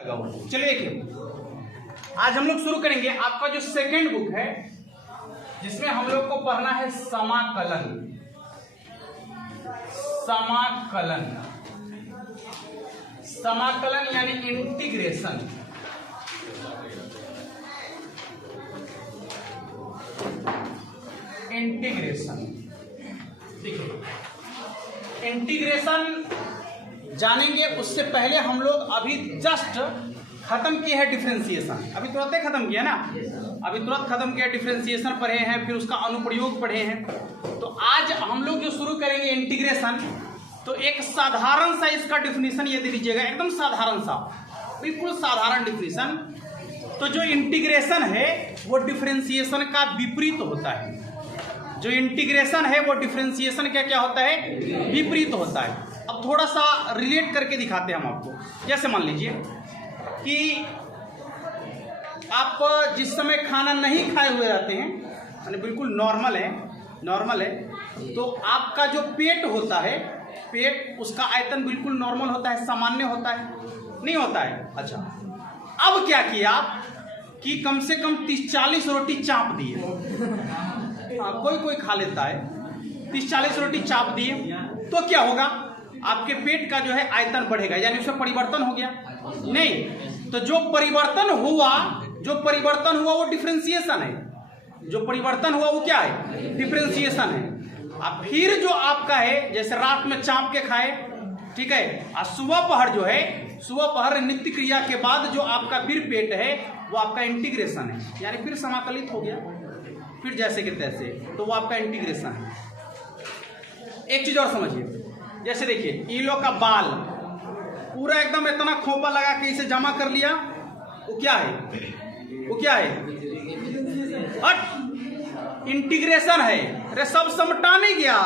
चलिए देखिए, आज हम लोग शुरू करेंगे आपका जो सेकेंड बुक है जिसमें हम लोग को पढ़ना है समाकलन। समाकलन समाकलन यानी इंटीग्रेशन। इंटीग्रेशन देखिए, इंटीग्रेशन जानेंगे उससे पहले हम लोग अभी जस्ट खत्म किए हैं डिफरेंशिएशन। अभी तुरंत खत्म किया ना, अभी तुरंत खत्म किया, डिफरेंशिएशन पढ़े हैं, फिर उसका अनुप्रयोग पढ़े हैं। तो आज हम लोग जो शुरू करेंगे इंटीग्रेशन, तो एक साधारण सा इसका डिफिनीशन ये दे दीजिएगा, एकदम साधारण सा, बिल्कुल साधारण डिफिनीशन। तो जो इंटीग्रेशन है वो डिफरेंशिएशन का विपरीत होता है। जो इंटीग्रेशन है वो डिफरेंशिएशन का क्या होता है, विपरीत होता है। अब थोड़ा सा रिलेट करके दिखाते हैं हम आपको। जैसे मान लीजिए कि आप जिस समय खाना नहीं खाए हुए रहते हैं, यानी बिल्कुल नॉर्मल है, तो आपका जो पेट होता है, पेट उसका आयतन बिल्कुल नॉर्मल होता है, सामान्य होता है, नहीं होता है। अच्छा, अब क्या किया कि कम से कम 30-40 रोटी चाप दिए। कोई खा लेता है, 30-40 रोटी चाप दिए तो क्या होगा, आपके पेट का जो है आयतन बढ़ेगा, यानी उसमें परिवर्तन हो गया नहीं। तो जो परिवर्तन हुआ वो डिफरेंशिएशन है। जो परिवर्तन हुआ वो क्या है, डिफरेंशिएशन है। अब फिर जो आपका है, जैसे रात में चाप के खाए, ठीक है, और सुबह पहर नित्य क्रिया के बाद जो आपका फिर पेट है वो आपका इंटीग्रेशन है, यानी फिर समाकलित हो गया, फिर जैसे के तैसे, तो वो आपका इंटीग्रेशन है। एक चीज और समझिए, जैसे देखिए ईलो का बाल पूरा एकदम इतना खोपा लगा के इसे जमा कर लिया, वो क्या है, इंटीग्रेशन है। अरे सब समटा नहीं गया,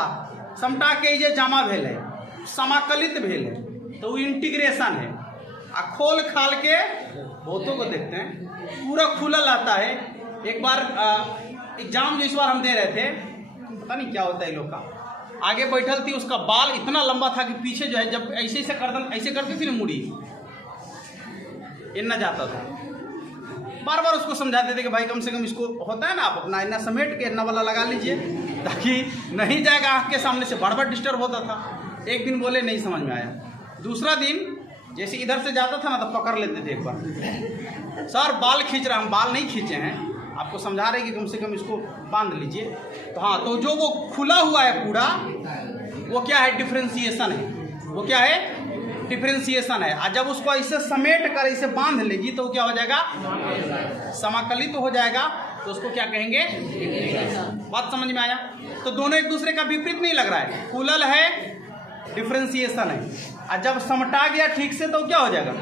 समटा के ये जमा भेल है, समाकलित भेल है, तो वो इंटीग्रेशन है। आ खोल खाल के बहुतों को देखते हैं पूरा खुला लाता है। एक बार एग्जाम जो इस बार हम दे रहे थे, पता नहीं क्या होता है लोग का, आगे बैठल थी, उसका बाल इतना लंबा था कि पीछे जो है जब ऐसे करती थी ना मुड़ी, इतना जाता था। बार बार उसको समझाते थे कि भाई कम से कम इसको होता है ना, आप अपना इतना समेट के इतना वाला लगा लीजिए ताकि नहीं जाएगा, आँख के सामने से बार बार डिस्टर्ब होता था। एक दिन बोले नहीं समझ में आया, दूसरा दिन जैसे इधर से जाता था ना तो पकड़ लेते थे एक बार, सर बाल खींच रहा, हम बाल नहीं खींचे हैं, आपको समझा रहे कि कम से कम इसको बांध लीजिए। तो हाँ, तो जो वो खुला हुआ है पूरा, वो क्या है, डिफरेंशिएशन है। वो क्या है, डिफरेंशिएशन है। और जब उसको ऐसे समेट कर ऐसे बांध लेगी तो क्या हो जाएगा, समाकलित तो हो जाएगा, तो उसको क्या कहेंगे, बात समझ में आया। तो दोनों एक दूसरे का विपरीत नहीं लग रहा है, खुलल है, डिफरेंशिएशन है, और जब समटा गया ठीक से तो क्या हो जाएगा,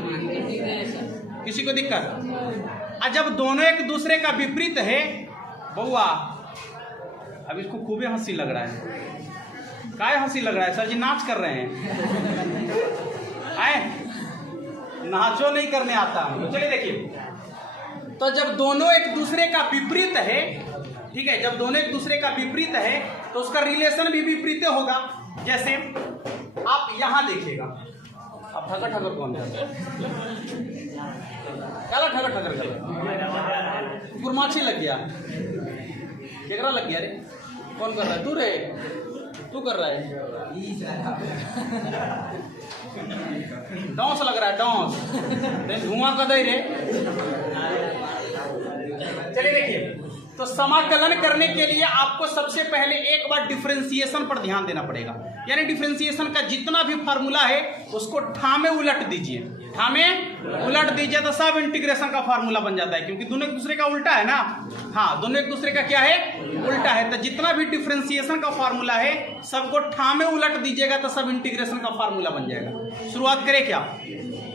किसी को दिक्कत। और जब दोनों एक दूसरे का विपरीत है, बउआ अब इसको खूबे हंसी लग रहा है, काय हंसी लग रहा है, सर जी नाच कर रहे हैं, आए नाचो नहीं करने आता। तो चलिए देखिए, तो जब दोनों एक दूसरे का विपरीत है, ठीक है, जब दोनों एक दूसरे का विपरीत है तो उसका रिलेशन भी विपरीत होगा। जैसे आप यहां देखिएगा, अब ठगर कौन करता है, काला ठगर कर गुरमाछी लग गया, केकरा लग गया रे, कौन कर रहा है, तू रे, तू कर रहा है, डॉस लग रहा है, डॉस धुआं का दे रे। चलिए देखिए, तो समाकलन करने के लिए आपको सबसे पहले एक बार डिफरेंशिएशन पर ध्यान देना पड़ेगा, यानी डिफरेंशिएशन का जितना भी फार्मूला है उसको ठामे उलट दीजिए, तो सब इंटीग्रेशन का फार्मूला बन जाता है, क्योंकि दोनों एक दूसरे का उल्टा है ना। हाँ, दोनों एक दूसरे का क्या है, उल्टा है। तो जितना भी डिफरेंशिएशन का फार्मूला है सबको ठामे उलट दीजिएगा तो सब इंटीग्रेशन का फार्मूला बन जाएगा। शुरुआत करें क्या,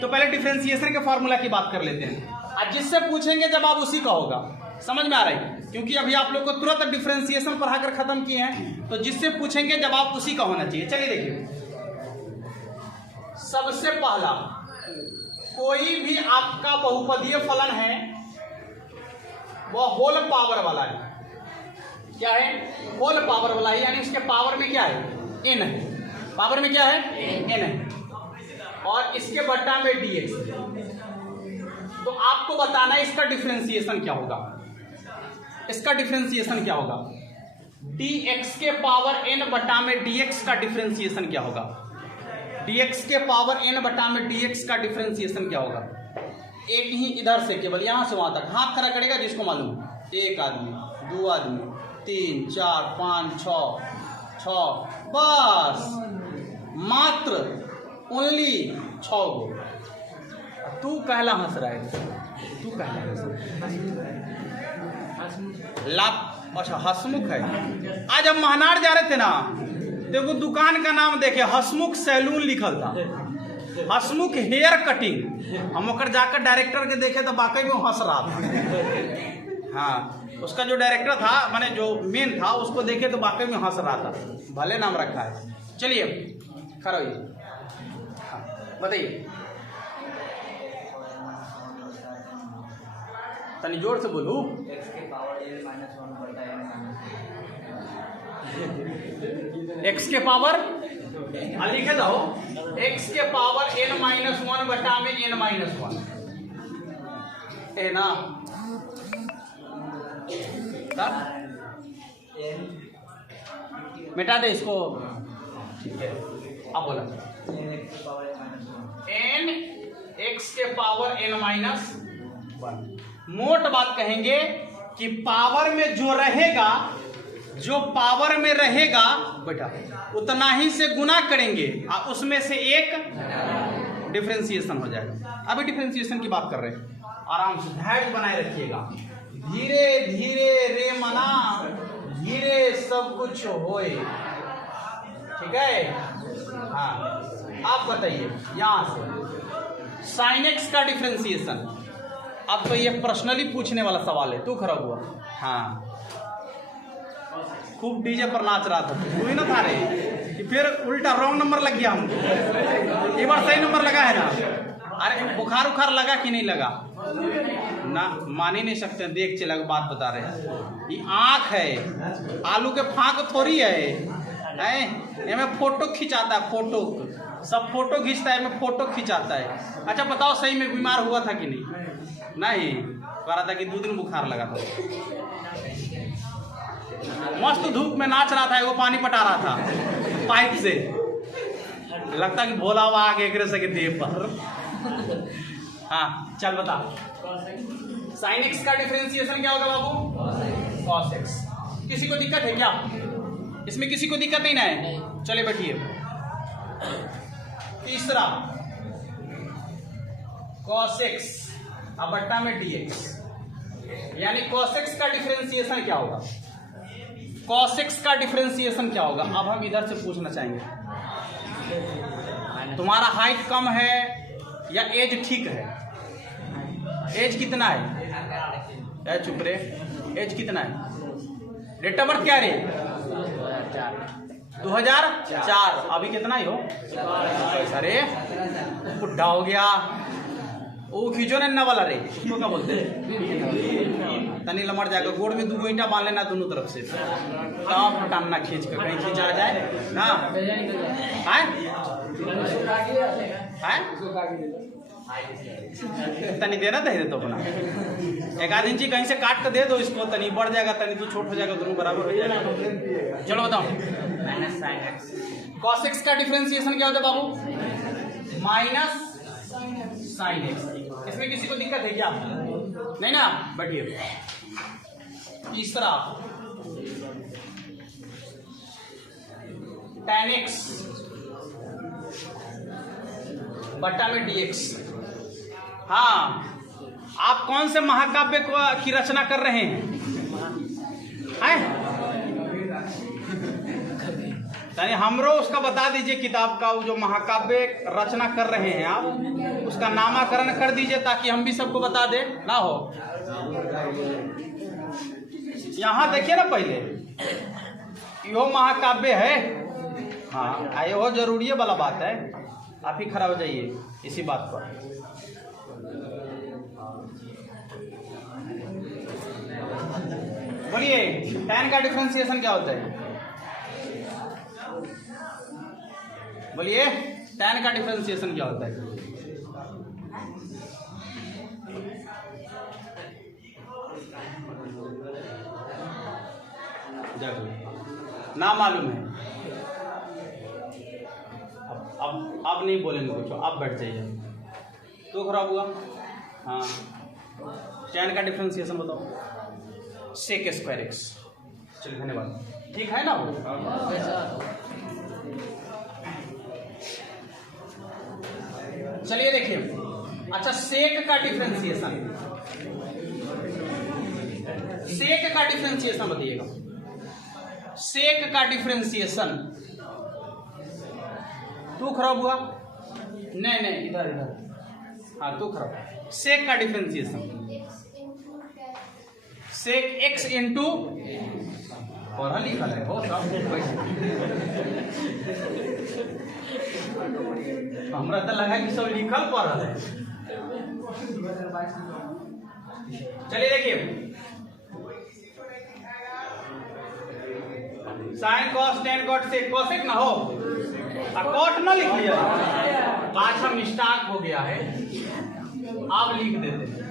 तो पहले डिफरेंशिएशन के फार्मूला की बात कर लेते हैं। आज जिससे पूछेंगे जवाब उसी का होगा, समझ में आ रहा है, क्योंकि अभी आप लोग को तुरंत डिफरेंशिएशन पढ़ाकर खत्म किए हैं, तो जिससे पूछेंगे जवाब उसी का होना चाहिए। चलिए देखिए, सबसे पहला, कोई भी आपका बहुपदीय फलन है वह होल पावर वाला है। क्या है, होल पावर वाला है, यानी उसके पावर में क्या है, n है, पावर में क्या है, n है, और इसके बट्टा में dx, बताना है इसका डिफरेंशिएशन क्या होगा। इसका डिफरेंशिएशन क्या होगा? dx के पावर n बटा में dx का डिफरेंशिएशन क्या होगा? dx के पावर n बटा में dx का डिफरेंशिएशन क्या होगा? एक ही इधर से केवल यहां से वहां तक हाथ खड़ा करेगा जिसको मालूम है। एक आदमी, दो आदमी, 3 4 5 6 बस, मात्र ओनली 6 गो। तू कहला हंस रहा है, तू कहला हंस लाभ। अच्छा हसमुख है। आज हम महनार जा रहे थे ना, देखो दुकान का नाम देखे हसमुख सैलून लिखल था, हसमुख हेयर कटिंग। हम ओकर जाकर डायरेक्टर के देखे तो वाकई में हंस रहा था। हाँ, उसका जो डायरेक्टर था माने जो मेन था उसको देखे तो वाकई में हंस रहा था। भले नाम रखा है। चलिए खड़ा होइए, बताइए तनी जोर से बोलू। x के पावर n माइनस 1 बटा n x के पावर लिखे जाओ, x के पावर n माइनस 1 बटा में n माइनस 1 है ना। मिटा दे इसको, ठीक है। अब बोला n x के पावर n माइनस 1। मोट बात कहेंगे कि पावर में जो रहेगा, जो पावर में रहेगा बेटा उतना ही से गुना करेंगे और उसमें से एक डिफरेंशिएशन हो जाएगा। अभी डिफरेंशिएशन की बात कर रहे हैं, आराम से धैर्य बनाए रखिएगा। धीरे धीरे रे मना, धीरे सब कुछ होए, ठीक है। हाँ, आप बताइए यहां से साइन एक्स का डिफरेंशिएशन। अब तो ये पर्सनली पूछने वाला सवाल है। तू खड़ा हुआ, हाँ खूब डीजे पर नाच रहा था, तू ही ना था रे कि फिर उल्टा रॉन्ग नंबर लग गया हमको। एक बार सही नंबर लगा है ना। अरे बुखार उखार लगा कि नहीं लगा ना, मान ही नहीं सकते। देख चला बात बता रहे हैं, ये आँख है, आलू के फाँक थोड़ी है। मैं फोटो खिंचाता है, फोटो सब फोटो खींचता है, मैं फोटो खिंचाता है। अच्छा बताओ सही में बीमार हुआ था कि नहीं? नहीं, कह रहा था कि 2 दिन बुखार लगा था। मस्त धूप में नाच रहा था, वो पानी पटा रहा था पाइप से। लगता कि भोला हुआ आगे एक सके देव पर। हाँ चल बता, साइन एक्स का डिफरेंशिएशन क्या होगा बाबू? Cos x. किसी को दिक्कत है क्या? इसमें किसी को दिक्कत नहीं ना है? चले बैठिए। तीसरा कॉस एक्स अब बट्टा में dx, यानी cos x का डिफरेंशिएशन क्या होगा? cos x का डिफरेंशिएशन क्या होगा? अब हम इधर से पूछना चाहेंगे, तुम्हारा हाइट कम है या एज ठीक है? एज कितना है? चुप रे, एज कितना है? डेट ऑफ बर्थ क्या रे? 2004। अभी कितना ही हो? अरे बुढ़ा हो गया। वो खींचो ना वाला रे, उसको क्या बोलते हैं? तनी लमड़ जाकर गोड़ में 2 ईंटा बांध लेना दोनों तरफ से, तब टानना खींच कर, कहीं खींचा जाए ना। तनी देना दे तो अपना 1 इंची कहीं से काट कर दे दो इसको, तनी बढ़ जाएगा, तनी तो छोट हो जाएगा, दोनों बराबर हो जाएगा। चलो बताओ, कॉस एक्स का डिफरेंशिएशन क्या होता है बाबू? Minus sine x. इसमें किसी को दिक्कत है क्या? नहीं ना, बैठिए। तीसरा tan x बट्टा में dx। हाँ, आप कौन से महाकाव्य की रचना कर रहे हैं? यानी हमरो उसका बता दीजिए, किताब का वो जो महाकाव्य रचना कर रहे हैं आप, उसका नामाकरण कर दीजिए ताकि हम भी सबको बता दे ना हो। यहाँ देखिए ना, पहले यो महाकाव्य है। हाँ, यो जरूरी वाला बात है। आप ही खड़ा हो जाइए इसी बात पर। बोलिए, tan का डिफरेंशिएशन क्या होता है? बोलिए, tan का डिफरेंशिएशन क्या होता है? देखो ना मालूम है। अब नहीं बोलेंगे कुछ, अब बैठ जाइए। तो खराब हुआ। हाँ, tan का डिफरेंशिएशन बताओ। sec square x. चलिए धन्यवाद, ठीक है ना वो? चलिए देखिए, अच्छा सेक का डिफरेंशिएशन, सेक का डिफरेंशिएशन बताइएगा। सेक का डिफरेंशिएशन, टू खराब हुआ? नहीं नहीं, इधर इधर। हाँ टू खराब। सेक का डिफरेंशिएशन, सेक एक्स इंटू, पढ़ा लिखा है हो सब, हमरा तो लगा कि सब लिखल पढ़ल है। चलिए देखिए, sine cos tan cot sec, cosec ना हो, कॉट ना लिख लिया, पांचवा मिस्टेक हो गया है, आप लिख देते हैं।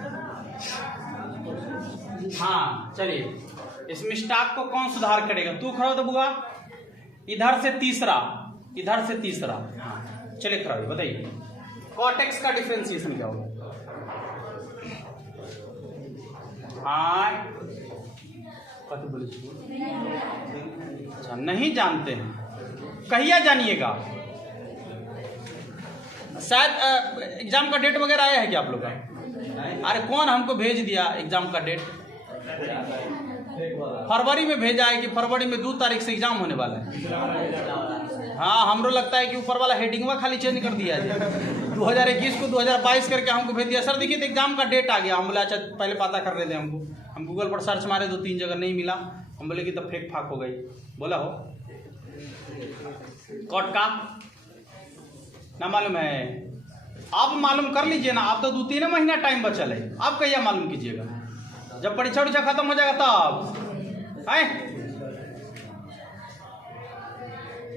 हाँ चलिए, इस मिस्टेक को कौन सुधार करेगा? तू खड़ा तो बुआ, इधर से तीसरा, इधर से तीसरा। हाँ चलिए खड़ा बताइए, कॉट एक्स का डिफरेंशिएशन क्या होगा? हाँ कथी बोले? अच्छा नहीं जानते हैं, कहिया जानिएगा? शायद एग्जाम का डेट वगैरह आया है क्या आप लोग का? अरे कौन हमको भेज दिया एग्जाम का डेट? फरवरी में भेजा है कि फरवरी में 2 तारीख से एग्जाम होने वाला है। हाँ हमरो लगता है कि ऊपर वाला हेडिंगवा खाली चेंज कर दिया है, 2021 को 2022 करके हमको भेज दिया। सर देखिए तो एग्जाम का डेट आ गया। हम बोले अच्छा पहले पता कर रहे थे हमको, हम गूगल पर सर्च मारे 2-3 जगह नहीं मिला, हम बोले कि तब फेक फाक हो गई। बोला हो कॉट का ना मालूम है, आप मालूम कर लीजिए ना। आप तो 2-3 महीना टाइम बचल है, आप कहिए मालूम कीजिएगा? जब परीक्षा उरीक्षा खत्म हो जाएगा तब आए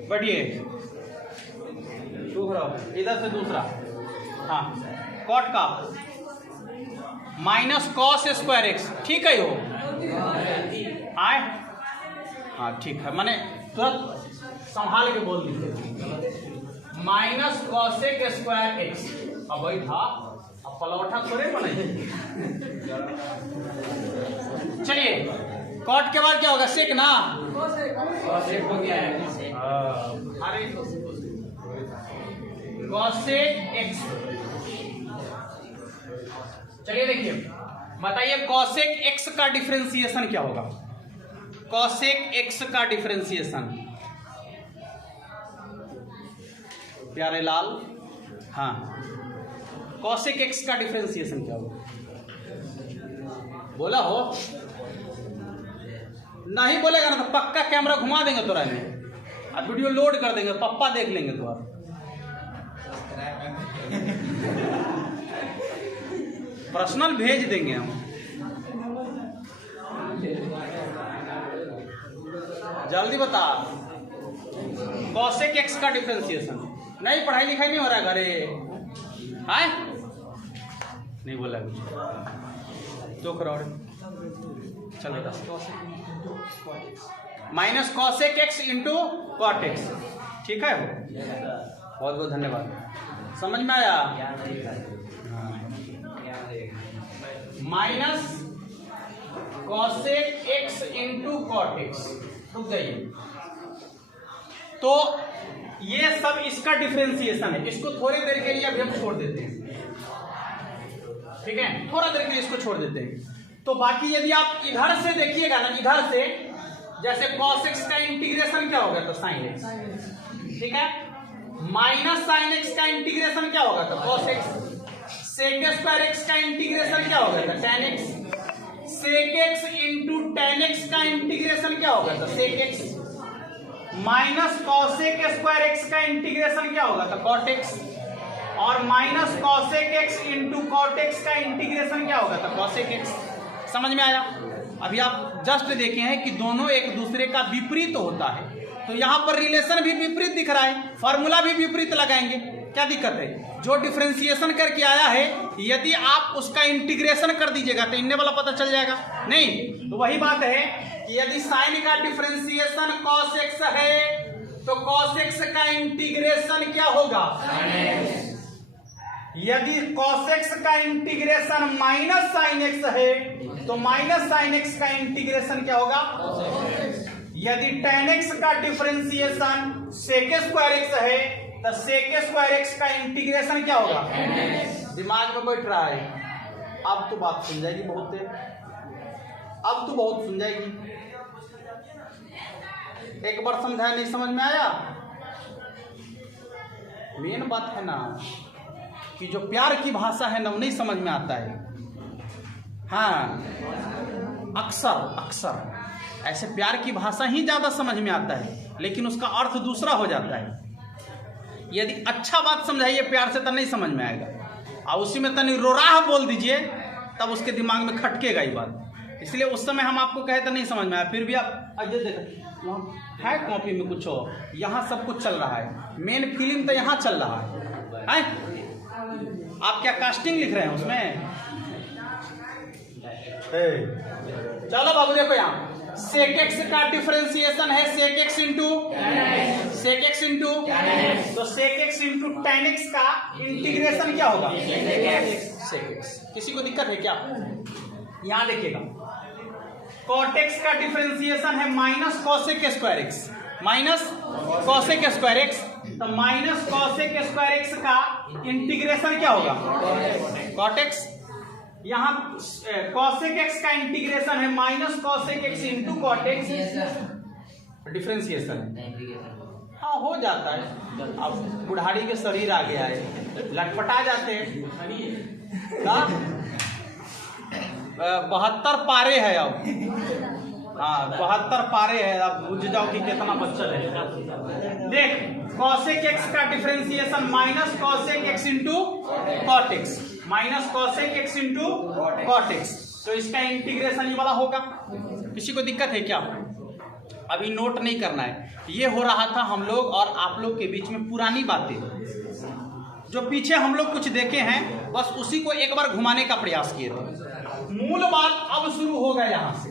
बढ़िए। इधर से दूसरा, हाँ कॉट का माइनस कॉस स्क्वायर एक्स, ठीक है हो आए? हाँ ठीक है, मैंने तुरंत संभाल के बोल दीजिए, माइनस कॉसेक स्क्वायर एक्स। अब वही था, अब पलौठा थोड़े बने। चलिए कॉट के बाद क्या होगा? सेक ना, कॉसेक हो गया है। अरे कॉसेक एक्स। चलिए देखिए, बताइए कॉसेक एक्स का डिफरेंशिएशन क्या होगा? कॉसेक एक्स का डिफरेंशिएशन, प्यारे लाल, हाँ कॉसेक एक्स का डिफरेंशिएशन क्या होगा? बोला हो? नहीं बोलेगा ना तो पक्का कैमरा घुमा देंगे तोरा में, और वीडियो लोड कर देंगे, पप्पा देख लेंगे तो। पर्सनल भेज देंगे हम। जल्दी बता, कॉसेक एक्स का डिफरेंशिएशन। नहीं पढ़ाई लिखाई नहीं हो रहा है घरे? है नहीं बोला कुछ तो करो। चल बेटा, minus cosec x into cot x, ठीक है? बहुत बहुत धन्यवाद, समझ में आया? Minus cosec x into cot x. रुक जाइए, तो ये सब इसका डिफरेंशिएशन है। इसको थोड़ी देर के लिए अभी हम छोड़ देते हैं, ठीक है? थोड़ा देर के लिए इसको छोड़ देते हैं। तो बाकी यदि आप इधर से देखिएगा ना, इधर से जैसे cos x का इंटीग्रेशन क्या होगा? तो sin x, ठीक है? माइनस sin x का इंटीग्रेशन क्या होगा? तो cos x। sec square x का इंटीग्रेशन क्या होगा? तो tan x। sec x into tan x का इंटीग्रेशन क्या होगा? तो sec x। Minus cosec square x का इंटीग्रेशन क्या होगा? तो cot x। और minus cosec x into cot x का इंटीग्रेशन क्या होगा? तो cosec x। समझ में आया? अभी आप जस्ट देखे हैं कि दोनों एक दूसरे का विपरीत होता है, तो यहां पर रिलेशन भी विपरीत दिख रहा है, फॉर्मूला भी विपरीत लगाएंगे। क्या दिक्कत है? जो डिफरेंशिएशन करके आया है यदि आप उसका इंटीग्रेशन कर दीजिएगा तो इन्ने वाला पता चल जाएगा। नहीं तो वही बात है कि यदि साइन का डिफरेंशिएशन cos x है तो cos x का इंटीग्रेशन क्या होगा? यदि cos x का इंटीग्रेशन माइनस साइन x है तो माइनस साइन x का इंटीग्रेशन क्या होगा? यदि tan x का डिफरेंशिएशन sec स्क्वायर x है तो sec स्क्वायर x का इंटीग्रेशन क्या होगा? दिमाग में बैठ रहा है? अब तो बात सुन जाएगी बहुत देर, अब तो बहुत सुन जाएगी। एक बार समझाया नहीं समझ में आया? मेन बात है ना कि जो प्यार की भाषा है ना वो नहीं समझ में आता है। हाँ, अक्सर ऐसे प्यार की भाषा ही ज्यादा समझ में आता है लेकिन उसका अर्थ दूसरा हो जाता है। यदि अच्छा बात समझाइए प्यार से तो नहीं समझ में आएगा, और उसी में तनी रोराह बोल दीजिए तब उसके दिमाग में खटकेगा ये बात। इसलिए उस समय हम आपको कहे तो नहीं समझ में आया, फिर भी आप अजय देखो है कॉपी में कुछ हो, यहाँ सब कुछ चल रहा है, मेन फिल्म तो यहाँ चल रहा है। आप क्या कास्टिंग लिख रहे हैं उसमें? चलो बाबू देखो यहाँ sec x का डिफरेंशिएशन है sec x इंटू तो sec x into tan x का इंटीग्रेशन क्या होगा? sec x। किसी को दिक्कत है क्या? यहाँ देखिएगा cot x का डिफरेंशिएशन है minus cosec square x, minus cosec square x, तो माइनस cosec स्क्वायर x का इंटीग्रेशन क्या होगा? cot x। यहाँ cosec x का इंटीग्रेशन है minus cosec x into cot x, differentiation. हाँ हो जाता है, अब बुढ़ारी के शरीर आ गया है, लटपटा जाते हैं। 72 पारे है अब, हाँ 72 पारे है, अब बुझ जाओ कि कितना बच्चल है। देख cosec x का differentiation minus cosec x into cot x, minus cosec x into cot x, तो इसका इंटीग्रेशन ये वाला होगा। किसी को दिक्कत है क्या? अभी नोट नहीं करना है, ये हो रहा था हम लोग और आप लोग के बीच में पुरानी बातें जो पीछे हम लोग कुछ देखे हैं, बस उसी को एक बार घुमाने का प्रयास किए थे। मूल बात अब शुरू होगा यहाँ से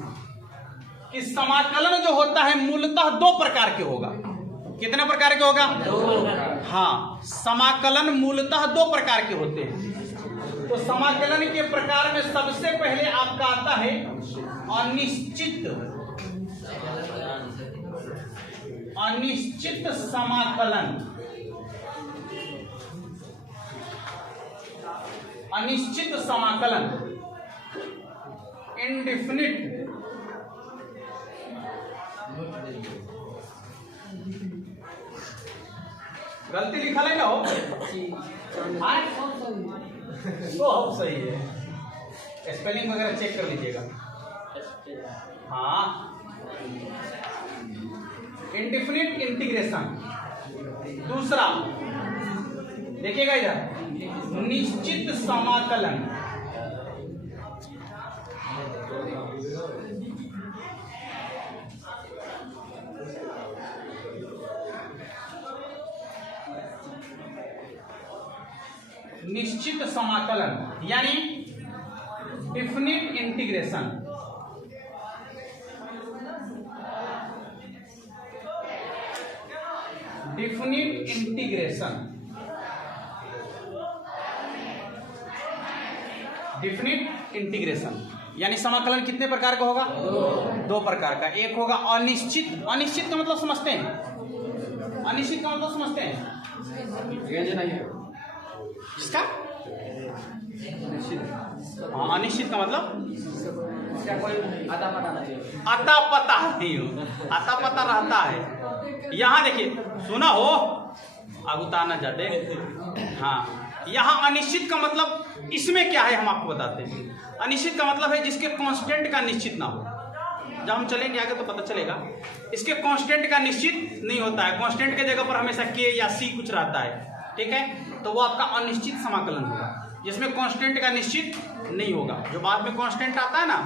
कि समाकलन जो होता है मूलतः दो प्रकार के होगा। कितने प्रकार के होगा? हाँ, समाकलन मूलतः दो प्रकार के होते हैं। तो समाकलन के प्रकार में सबसे पहले आपका आता है अनिश्चित समाकलन। अनिश्चित समाकलन, इंडेफिनिट। गलती लिखा लेगा हो तो सही है, स्पेलिंग वगैरह चेक कर लीजिएगा। हाँ, इंडेफिनिट इंटीग्रेशन। दूसरा देखिएगा इधर, निश्चित समाकलन। निश्चित समाकलन यानी definite integration. Definite integration, definite integration यानी समाकलन कितने प्रकार का होगा? दो प्रकार का। एक होगा अनिश्चित। अनिश्चित का मतलब समझते हैं? अनिश्चित का मतलब समझते हैं? किसका? हाँ, अनिश्चित का मतलब आता पता नहीं हो, आता पता रहता है। यहाँ देखिए, सुना हो अगुताना जाते। हाँ, यहाँ अनिश्चित का मतलब इसमें क्या है हम आपको बताते हैं। अनिश्चित का मतलब है जिसके कांस्टेंट का निश्चित ना हो। जब हम चलेंगे आगे तो पता चलेगा। इसके कांस्टेंट का निश्चित नहीं होता है, कांस्टेंट के जगह पर हमेशा के या सी कुछ रहता है, ठीक है, तो वो आपका अनिश्चित समाकलन होगा जिसमें कांस्टेंट का निश्चित नहीं होगा। जो बाद में कांस्टेंट आता है ना,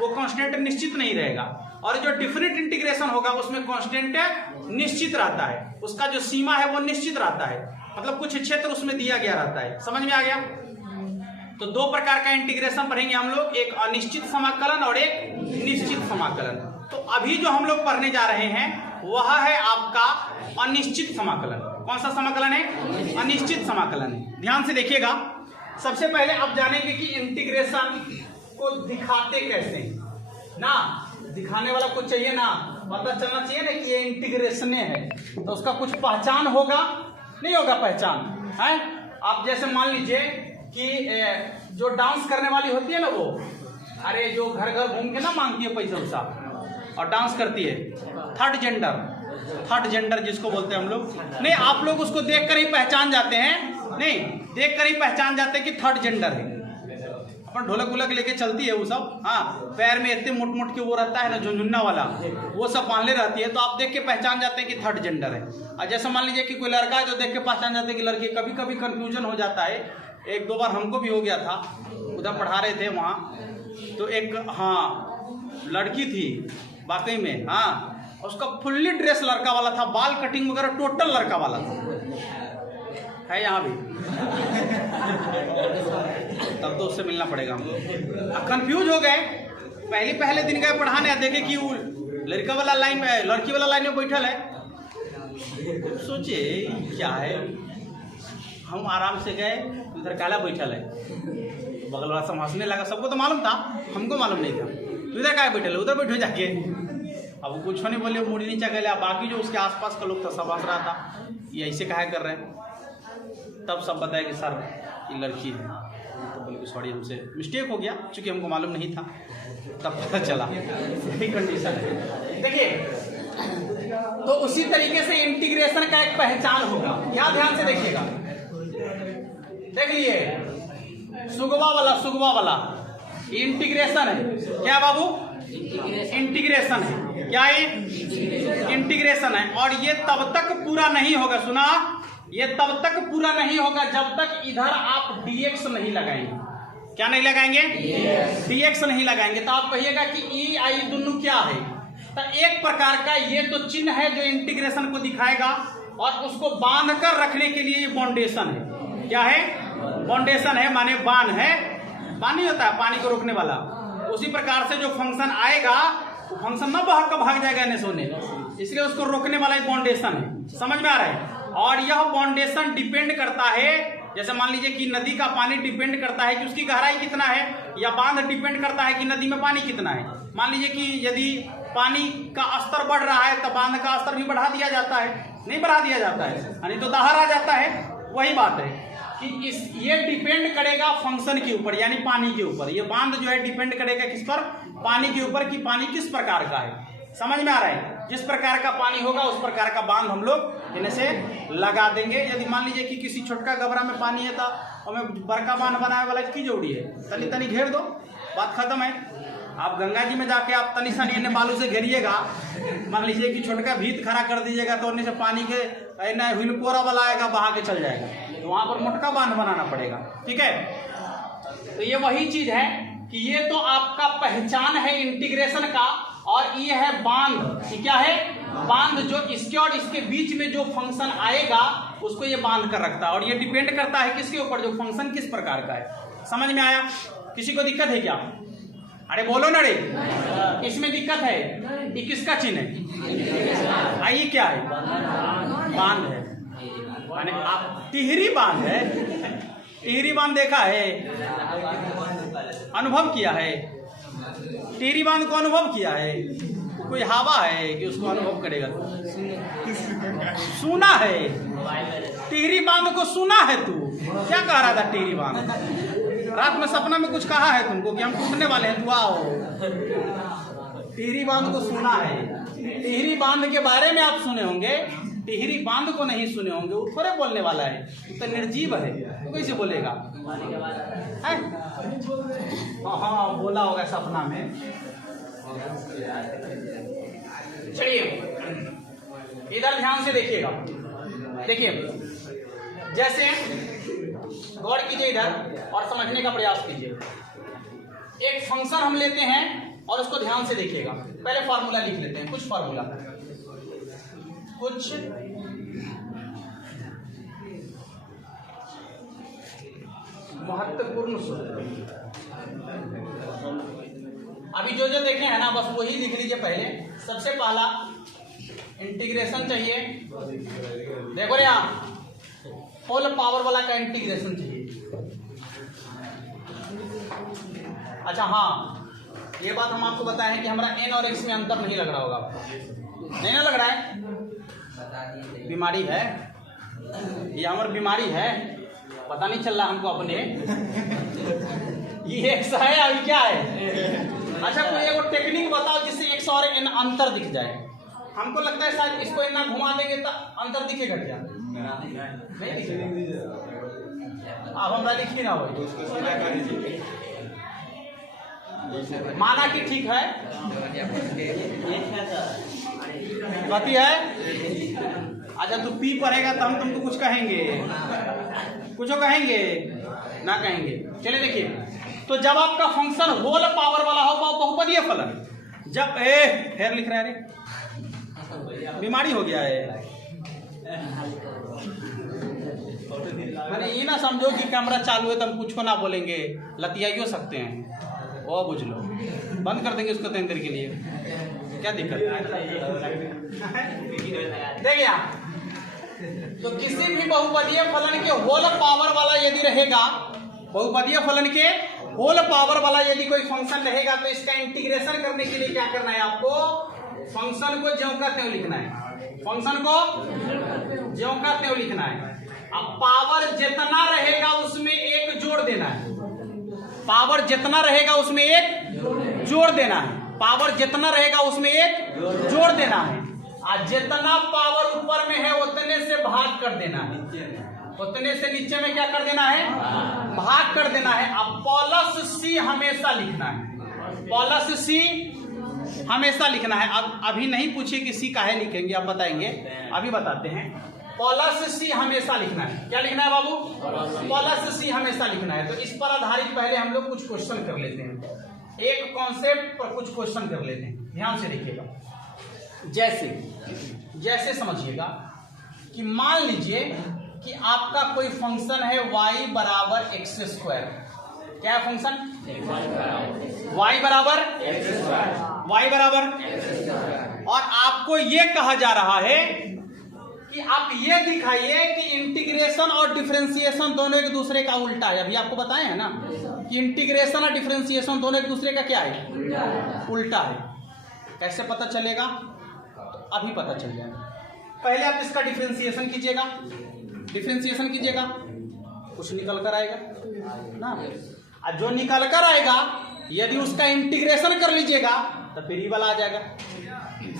वो कांस्टेंट निश्चित नहीं रहेगा। और जो डिफिनिट इंटीग्रेशन होगा उसमें कांस्टेंट निश्चित रहता है, उसका जो सीमा है वो निश्चित रहता है। मतलब कुछ क्षेत्र उसमें दिया गया रहता है। समझ में आ गया? तो दो प्रकार का इंटीग्रेशन पढ़ेंगे हम लोग, एक अनिश्चित समाकलन और एक निश्चित समाकलन। तो अभी जो हम लोग पढ़ने जा रहे हैं वह है आपका अनिश्चित समाकलन। कौन सा समाकलन है? अनिश्चित समाकलन है। ध्यान से देखिएगा। सबसे पहले आप जानेंगे कि इंटीग्रेशन को दिखाते कैसे ना, दिखाने वाला कुछ चाहिए ना, पता चलना चाहिए ना कि ये इंटीग्रेशन है, तो उसका कुछ पहचान होगा नहीं होगा? पहचान है। आप जैसे मान लीजिए कि जो डांस करने वाली होती है ना, वो अरे जो घर घर घूम के ना मांगती है पैसा उसा और डांस करती है, थर्ड जेंडर जिसको बोलते हैं हम लोग। नहीं, आप लोग उसको देखकर ही पहचान जाते हैं, नहीं देखकर ही पहचान जाते हैं कि थर्ड जेंडर है। अपन ढोलक वोलक लेके चलती है वो सब, हाँ, पैर में इतने मोट मोट के वो रहता है ना झुनझुन्ना वाला, वो सब बांधले रहती है, तो आप देख के पहचान जाते हैं कि थर्ड जेंडर है। और जैसे मान लीजिए कि कोई लड़का है तो देख के पहचान जाते हैं कि लड़की। कभी कभी कंफ्यूजन हो जाता है, एक दो बार हमको भी हो गया था, उधर पढ़ा रहे थे वहाँ, तो एक हाँ लड़की थी वाकई में, हाँ, उसका फुल्ली ड्रेस लड़का वाला था, बाल कटिंग वगैरह टोटल लड़का वाला था, है यहाँ भी। तब तो उससे मिलना पड़ेगा हमको। कंफ्यूज हो गए, पहले दिन गए पढ़ाने, देखे कि वो लड़का वाला लाइन में, लड़की वाला लाइन में बैठल है। सोचे क्या है, हम आराम से गए, उधर काला बैठल है, बगल वाला सब हंसने लगा। सबको तो मालूम था, हमको मालूम नहीं था। तो इधर क्या बैठल है, उधर बैठो जाके। अब कुछ नहीं बोले, मुड़ी नीचा गए। बाकी जो उसके आसपास का लोग था सब हंस रहा था, ये ऐसे कहा कर रहे हैं। तब सब बताया कि सर ये लड़की है। तो बोले कि सॉरी, हमसे मिस्टेक हो गया, चूँकि हमको मालूम नहीं था। तब पता चला यही कंडीशन है। देखिए, तो उसी तरीके से इंटीग्रेशन का एक पहचान होगा। क्या ध्यान से देखिएगा, देख लिए सुगवा वाला इंटीग्रेशन है। क्या बाबू? इंटीग्रेशन है। क्या है? इंटीग्रेशन है। और ये तब तक पूरा नहीं होगा, सुना, ये तब तक पूरा नहीं होगा जब तक इधर आप dx नहीं लगाएंगे। क्या नहीं लगाएंगे? dx नहीं लगाएंगे। तो आप कहिएगा कि ई आई दोनों क्या है? तो एक प्रकार का ये तो चिन्ह है जो इंटीग्रेशन को दिखाएगा, और उसको बांध कर रखने के लिए ये बाउंडेशन है। क्या है? बाउंडेशन है, माने बांध है। बांध नहीं होता है पानी को रोकने वाला। उसी प्रकार से जो फंक्शन आएगा, वो फंक्शन ना बहक का भाग जाएगा इन्हें सोने, इसलिए उसको रोकने वाला एक बाउंडेशन है। समझ में आ रहा है? और यह बाउंडेशन डिपेंड करता है, जैसे मान लीजिए कि नदी का पानी डिपेंड करता है कि उसकी गहराई कितना है, या बांध डिपेंड करता है कि नदी में पानी कितना है। मान लीजिए कि यदि पानी का स्तर बढ़ रहा है तो बांध का स्तर भी बढ़ा दिया जाता है, नहीं बढ़ा दिया जाता है, यानी तो दाहर आ जाता है। वही बात है कि ये डिपेंड करेगा फंक्शन के ऊपर, यानी पानी के ऊपर। ये बांध जो है डिपेंड करेगा किस पर? पानी के ऊपर, कि पानी किस प्रकार का है। समझ में आ रहा है? जिस प्रकार का पानी होगा उस प्रकार का बांध हम लोग इन्हें से लगा देंगे। यदि मान लीजिए कि किसी छोटका गबरा में पानी है, तो हमें बड़का बांध बनाने वाला की जरूरी है, तनी तनी घेर दो, बात खत्म है। आप गंगा जी में जाके आप तनी सा इन्हें बालू से घेरिएगा, मान लीजिए कि छोटका भीत खड़ा कर दीजिएगा, तो उन्हें से पानी के हिलकोरा वाला आएगा, बहा के चल जाएगा। तो वहां पर मोटका बांध बनाना पड़ेगा। ठीक है? तो ये वही चीज है कि ये तो आपका पहचान है इंटीग्रेशन का, और ये है बांध। ये क्या है? बांध। जो इसके और इसके बीच में जो फंक्शन आएगा उसको ये बांध कर रखता है, और ये डिपेंड करता है किसके ऊपर? जो फंक्शन किस प्रकार का है। समझ में आया? किसी को दिक्कत है क्या? अरे बोलो ना रे, इसमें दिक्कत है? ये किसका चिन्ह है? आइए, क्या है? बांध है, माने आप टिहरी बांध है। टिहरी बांध देखा है, अनुभव किया है? टिहरी बांध को अनुभव किया है? कोई हवा है कि उसको अनुभव करेगा? सुना है? टिहरी बांध को सुना है? तू क्या कह रहा था? टिहरी बांध रात में सपना में कुछ कहा है तुमको कि हम टूटने वाले हैं, तू आओ। टिहरी बांध को सुना है? टिहरी बांध के बारे में आप सुने होंगे, टिहरी बांध को नहीं सुने होंगे। वो थोड़े बोलने वाला है, तो निर्जीव है, तो कैसे बोलेगा? हाँ, बोला होगा सपना में। चलिए इधर ध्यान से देखिएगा। देखिए, जैसे गौर कीजिए इधर और समझने का प्रयास कीजिए। एक फंक्शन हम लेते हैं और उसको ध्यान से देखिएगा। पहले फॉर्मूला लिख लेते हैं, कुछ महत्वपूर्ण सूत्र। अभी जो जो देखे हैं ना बस वही लिख लीजिए। पहले सबसे पहला इंटीग्रेशन चाहिए। देखो रे यहाँ होल पावर वाला का इंटीग्रेशन चाहिए। अच्छा हाँ, ये बात हम आपको बताए हैं कि हमारा n और x में अंतर नहीं लग रहा होगा आपको, नहीं ना लग रहा है? बता दीजिए। बीमारी है ये, हमारी बीमारी है, पता नहीं चल रहा हमको अपने ये x है अभी क्या है। अच्छा कोई एक टेक्निक बताओ जिससे x और n अंतर दिख जाए। हमको लगता है शायद इसको इतना घुमा देंगे तो अंतर दिखेगा क्या? नहीं दिखेगा। अब हमरा लिखी ना हो, माना कि ठीक है गति है। अच्छा तू पी पढ़ेगा तो हम तुमको कुछ कहेंगे, कुछ कहेंगे ना कहेंगे। चलिए देखिए, तो जब आपका फंक्शन होल पावर वाला हो बहुपदीय फलन, जब फेर लिख रहा है रे, बीमारी हो गया है। मैंने ये ना समझो कि कैमरा चालू है तो हम कुछ को ना बोलेंगे, लतियाइयो सकते हैं, वो बुझ लो, बंद कर देंगे उसको देर के लिए, क्या दिक्कत देखिए। तो किसी भी बहुपदीय फलन के होल पावर वाला यदि रहेगा, बहुपदीय फलन के होल पावर वाला यदि कोई फंक्शन रहेगा तो इसका इंटीग्रेशन करने के लिए क्या करना है आपको? फंक्शन को ज्यों का त्यों लिखना है, फंक्शन को ज्यों का त्यों लिखना है। अब पावर जितना रहेगा उसमें एक जोड़ देना है, पावर जितना रहेगा उसमें एक जोड़ देना है, पावर जितना रहेगा उसमें एक जोड़ देना है। और जितना पावर ऊपर में है उतने से भाग कर देना है, उतने से नीचे में क्या कर देना है? भाग कर देना है। अब प्लस सी हमेशा लिखना है, प्लस सी हमेशा लिखना है। अब अभी नहीं पूछिए कि सी काहे लिखेंगे, आप बताएंगे, अभी बताते हैं। प्लस सी हमेशा लिखना है। क्या लिखना है बाबू? प्लस सी हमेशा लिखना है। तो इस पर आधारित पहले हम लोग कुछ क्वेश्चन कर लेते हैं, एक कॉन्सेप्ट पर कुछ क्वेश्चन कर लेते हैं, ध्यान से देखिएगा। जैसे समझिएगा कि मान लीजिए कि आपका कोई फंक्शन है y बराबर एक्स स्क्वायर। क्या है फंक्शन? y बराबर y बराबर, और आपको ये कहा जा रहा है कि आप ये दिखाइए कि इंटीग्रेशन और डिफरेंशिएशन दोनों एक दूसरे का उल्टा है। अभी आपको बताए हैं ना कि इंटीग्रेशन और डिफरेंशिएशन दोनों एक दूसरे का क्या है? उल्टा है। कैसे पता चलेगा? तो अभी पता चल जाएगा। पहले आप इसका डिफरेंशिएशन कीजिएगा, डिफरेंशिएशन कीजिएगा, कुछ निकल कर आएगा ना। और जो निकल कर आएगा यदि उसका इंटीग्रेशन कर लीजिएगा तो फिर ये वाला आ जाएगा।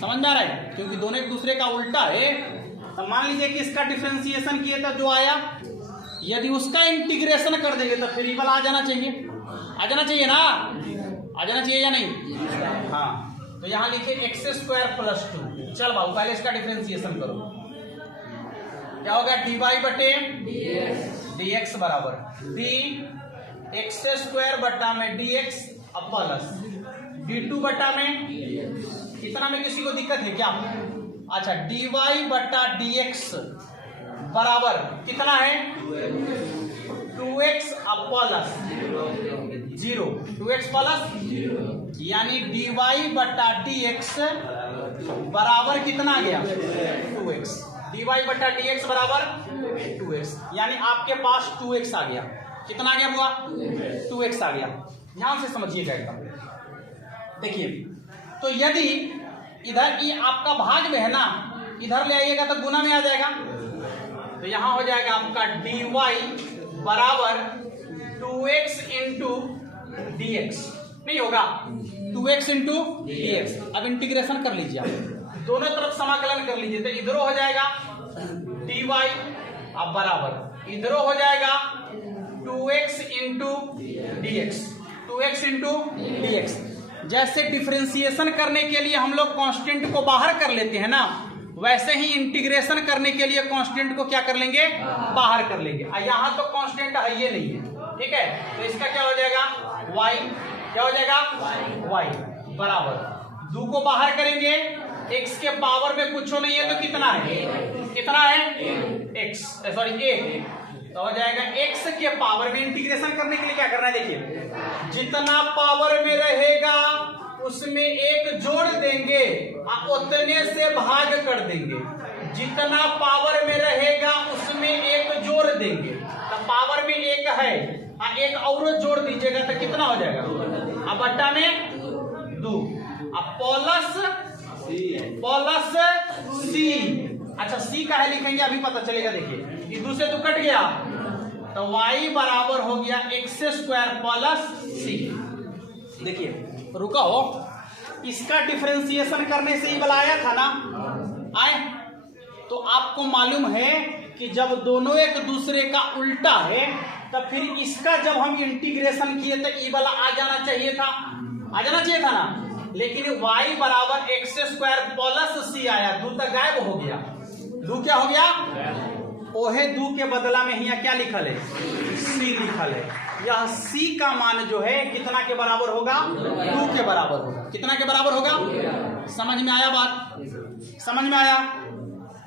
समझ में आ रहा है? क्योंकि दोनों एक दूसरे का उल्टा है। तो मान लीजिए कि इसका डिफरेंशिएशन किए तो जो आया, यदि उसका इंटीग्रेशन कर देंगे तो फिर ये वाला आ जाना चाहिए, आ जाना चाहिए ना, आ जाना चाहिए या नहीं? हाँ, तो यहां लिखिए एक्स स्क्वायर प्लस 2। चल बाबू पहले इसका डिफरेंशिएशन करो। क्या होगा? डी वाई बटे डी एक्स बराबर डी एक्स स्क्वायर बटा में d x plus d two बटा में, कितना में किसी को दिक्कत है क्या? अच्छा, डी वाई बटा डी एक्स बराबर कितना है? 2x प्लस 0, 2x प्लस, यानी डी वाई बटा डी एक्स बराबर कितना गया? 2x। डी वाई बटा डी एक्स बराबर 2x, यानी आपके पास 2x आ गया। कितना आ गया हुआ? 2x आ गया। ध्यान से समझिएगा एकदम। देखिए, तो यदि इधर ये आपका भाग में है ना, इधर ले आइएगा तो गुना में आ जाएगा। तो यहां हो जाएगा आपका डी वाई बराबर 2x इंटू डी एक्स, नहीं होगा 2x इंटू डी एक्स। अब इंटीग्रेशन कर लीजिए, आप दोनों तरफ समाकलन कर लीजिए। तो इधर हो जाएगा डी वाई अब बराबर, इधर हो जाएगा 2x into D x, 2x into D x. जैसे डिफरेंशिएशन करने के लिए हम लोग कांस्टेंट को बाहर कर लेते हैं ना, वैसे ही इंटीग्रेशन करने के लिए कांस्टेंट को क्या कर लेंगे? बाहर कर लेंगे। यहाँ तो कांस्टेंट है ये नहीं है, ठीक है। तो इसका क्या हो जाएगा? y, क्या हो जाएगा? y बराबर 2 को बाहर करेंगे, x के पावर में कुछ नहीं है तो कितना है? कितना है? x, सॉरी a, तो हो जाएगा x के पावर में। इंटीग्रेशन करने के लिए क्या करना है, देखिए जितना पावर में रहेगा उसमें एक जोड़ देंगे और उतने से भाग कर देंगे। जितना पावर में रहेगा उसमें एक जोड़ देंगे, तो पावर में एक है और एक और जोड़ दीजिएगा तो कितना हो जाएगा, अब बट्टा में 2, अब प्लस सी। अच्छा सी का है लिखेंगे, अभी पता चलेगा। देखिए ये 2 से 2 कट गया, तो y बराबर हो गया x² प्लस सी। देखिए रुका हो, इसका डिफरेंशिएशन करने से ही वाला आया था ना, आए तो आपको मालूम है कि जब दोनों एक दूसरे का उल्टा है तो फिर इसका जब हम इंटीग्रेशन किए तो ये वाला आ जाना चाहिए था, ना। लेकिन y बराबर x² प्लस सी आया, 2 तक गायब हो गया। 2 क्या हो गया, ओहे 2 के बदला में यहाँ क्या लिखल है, c लिखल है। यह c का मान जो है कितना के बराबर होगा, 2 के बराबर होगा। कितना के बराबर होगा, समझ में आया बात, समझ में आया।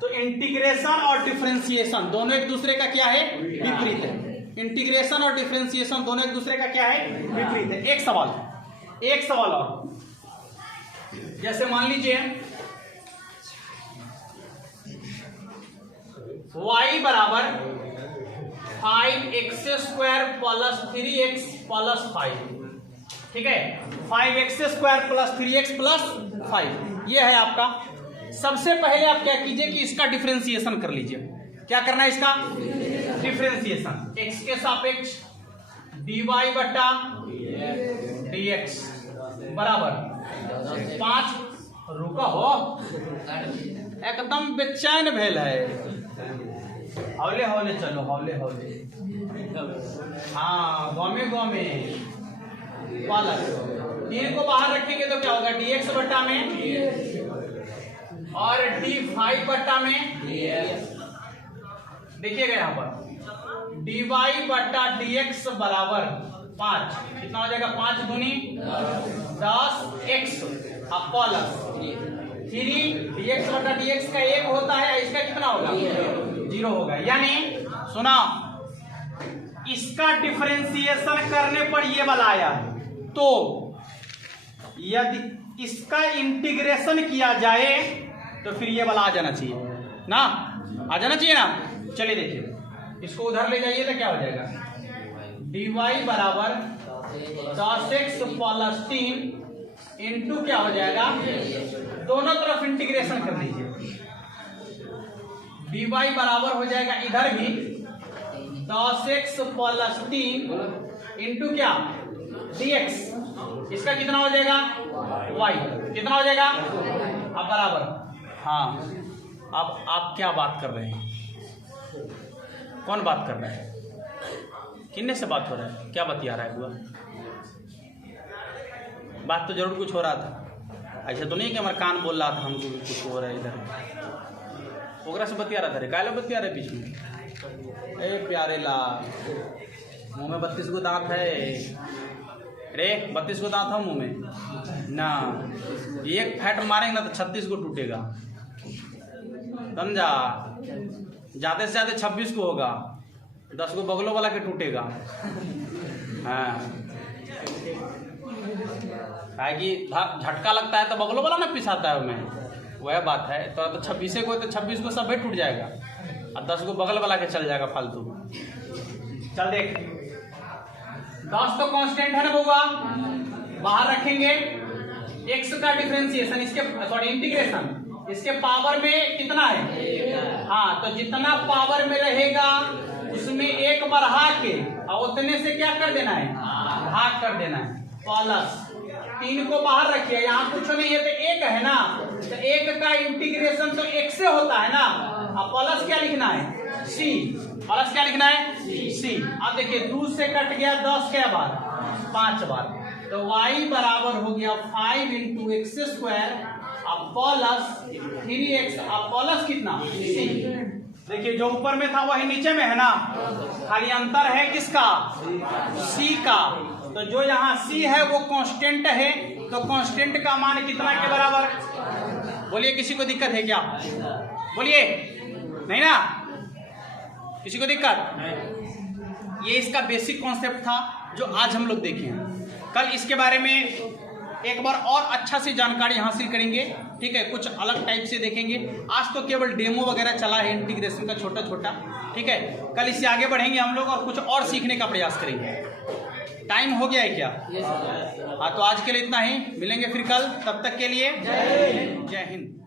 तो इंटीग्रेशन और डिफरेंशिएशन दोनों एक दूसरे का क्या है, विपरीत है। इंटीग्रेशन और डिफरेंशिएशन दोनों एक दूसरे का क्या है, विपरीत है। एक सवाल और, जैसे मान लीजिए y बराबर 5x² प्लस 3x प्लस 5, ठीक है। 5x² प्लस 3x प्लस 5 ये है आपका। सबसे पहले आप क्या कीजिए कि इसका डिफरेंशिएशन कर लीजिए। क्या करना है इसका डिफरेंशिएशन, x के सापेक्ष dy बटा dx बराबर 5। रुका हो, एकदम बेचैन भेल है, हौले हौले चलो, हौले हौले। हाँ गाँव में पालक 3 को बाहर रखेंगे तो क्या होगा, dx बटा में और d5 बटा में। देखिएगा यहाँ पर dy बटा dx बराबर 5, कितना हो जाएगा, 5 दूनी 10x अब प्लस 3 dx बटा dx का 1 होता है, इसका कितना होगा, 0 होगा। यानी सुना, इसका डिफरेंशिएशन करने पर ये वाला आया, तो यदि इसका इंटीग्रेशन किया जाए तो फिर ये वाला आ जाना चाहिए ना, आ जाना चाहिए ना। चलिए देखिए, इसको उधर ले जाइए तो क्या हो जाएगा, dy बराबर 10x प्लस 3 इंटू क्या हो जाएगा, दोनों तरफ इंटीग्रेशन कर दीजिए। dy बराबर हो जाएगा इधर भी 10x प्लस 3 इंटू क्या dx, इसका कितना हो जाएगा y, कितना हो जाएगा, अब बराबर। हाँ अब आप क्या बात कर रहे हैं, कौन बात कर रहा है, किन्ने से बात हो रहा है, क्या बतिया रहा है बुआ, बात तो जरूर कुछ हो रहा था। ऐसा तो नहीं कि हमारा कान बोल रहा था हमको भी कुछ हो रहा है इधर, ओकरा से बतिया रहा था रे, काला बतिया रहे बीच में। ए प्यारे लाल, मुंह में 32 गो दांत है रे, 32 गो दांत है मुंह में ना, एक फैट मारेंगे ना तो 36 को टूटेगा, समझा। ज्यादा से ज्यादा 26 को होगा, 10 को बगलों वाला के टूटेगा। हाँ कि झटका लगता है तो बगलों वाला ना पिसाता है उन्हें, वह बात है। तो 26 को तो 26 को सब टूट जाएगा और 10 को बगल वाला के चल जाएगा फालतू। चल देख, 10 तो कांस्टेंट है ना बउआ, बाहर रखेंगे। x का डिफरेंशिएशन, इसके सॉरी इंटीग्रेशन, इसके पावर में कितना है, हाँ तो जितना पावर में रहेगा उसमें एक बढ़ा के और उतने से क्या कर देना है, भाग कर देना है। प्लस 3 को बाहर रखिए, यहाँ कुछ नहीं है तो 1 है ना, तो 1 का इंटीग्रेशन तो 1 से होता है ना। अब प्लस क्या लिखना है, c, प्लस क्या लिखना है, c। अब देखिए 2 से कट गया 10 के बाद 5 बार, तो y बराबर हो गया 5 इंटू x² अब प्लस 3x अब प्लस कितना c। देखिए जो ऊपर में था वही नीचे में है ना, खाली अंतर है किसका, c का। तो जो यहाँ c है वो कांस्टेंट है, तो कांस्टेंट का मान कितना के बराबर, बोलिए किसी को दिक्कत है क्या, बोलिए नहीं ना, किसी को दिक्कत ये इसका बेसिक कॉन्सेप्ट था जो आज हम लोग देखे हैं। कल इसके बारे में एक बार और अच्छा से जानकारी हासिल करेंगे, ठीक है, कुछ अलग टाइप से देखेंगे। आज तो केवल डेमो वगैरह चला है इंटीग्रेशन का छोटा छोटा, ठीक है। कल इससे आगे बढ़ेंगे हम लोग और कुछ और सीखने का प्रयास करेंगे। टाइम हो गया है क्या? हाँ, तो आज के लिए इतना ही, मिलेंगे फिर कल, तब तक के लिए जय हिंद।